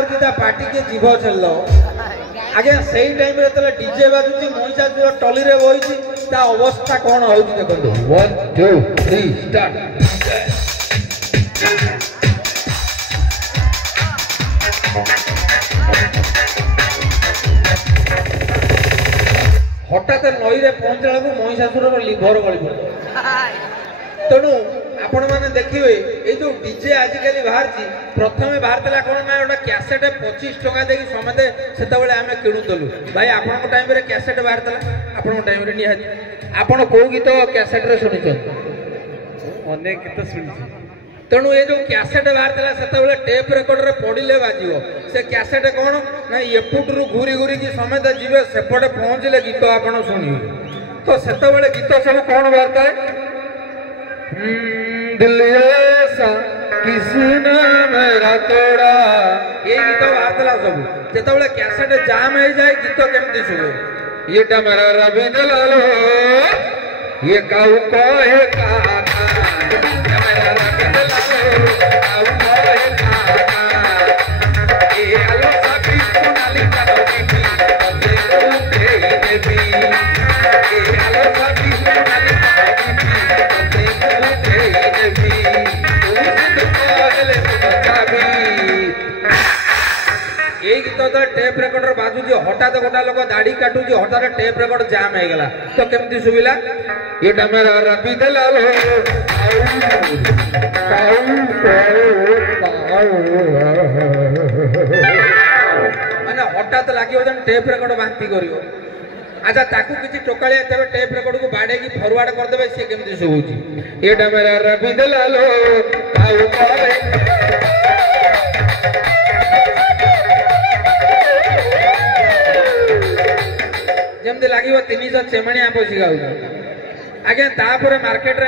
कर पार्टी के जीव चल आगे से टाइम रे डीजे बाजुची मईसा जो टली रे बही ता अवस्था कौन हो देखो 1 2 3 स्टार्ट हठात नई रे पहुंचला को महिषासुर लिभर गली पड़ तेणु आपण मैंने देखिए ये जो डीजे आजिकल बाहर प्रथम बाहर कौन ना गोटे कैसेट 25 टका देकी समझे से आम किणुलु भाई आपण टाइम रे कैसेट बाहर आपण टाइम रे निहाती आपण को गीत कैसेट रे शुणी अनेक गीत शुणी तेणु ये जो कैसेट बाहर से टेप रेकर्ड रे पड़े बाजो से कैसेट कौन ना एपुटू घूरी घूरी की समेत जीवे सेपटे पहुंचले गीत आपण शुणिबे तो से गीत सब कौन बाहर दिल ऐसा किसने मेरा तोड़ा ये गीत बाहर सब जिते कैसेट जाम हो जाए गीत केमती शुभे ये मेरा रवि दलालो ये काऊ कहे काका मेरा रवि दलालो काऊ कहे काका ये आलो साबी सोनाली कानोनी की बंदे रूठे देवी ये आलो साबी सोनाली कानोनी की बंदे रूठे देवी ये गीत तो टेप रेकर्डर बाजुची हठात गोटा लोक दाढ़ी काटुची हठात टेप रेकर्ड जाम हो गला तो केमती शुविला ये मेरा रवि दलालो माने हठात लगे टेप रेकर्ड बांती कर अच्छा ताकू किसी टोकालिया तबे टेप रेकर्ड को बाड़े की फॉरवर्ड कर देबे से केमती शुभुची ये मेरा रवि दलालो काऊ करे जमती लगे 300 चेमणिया पशी गाऊ आगे मार्केट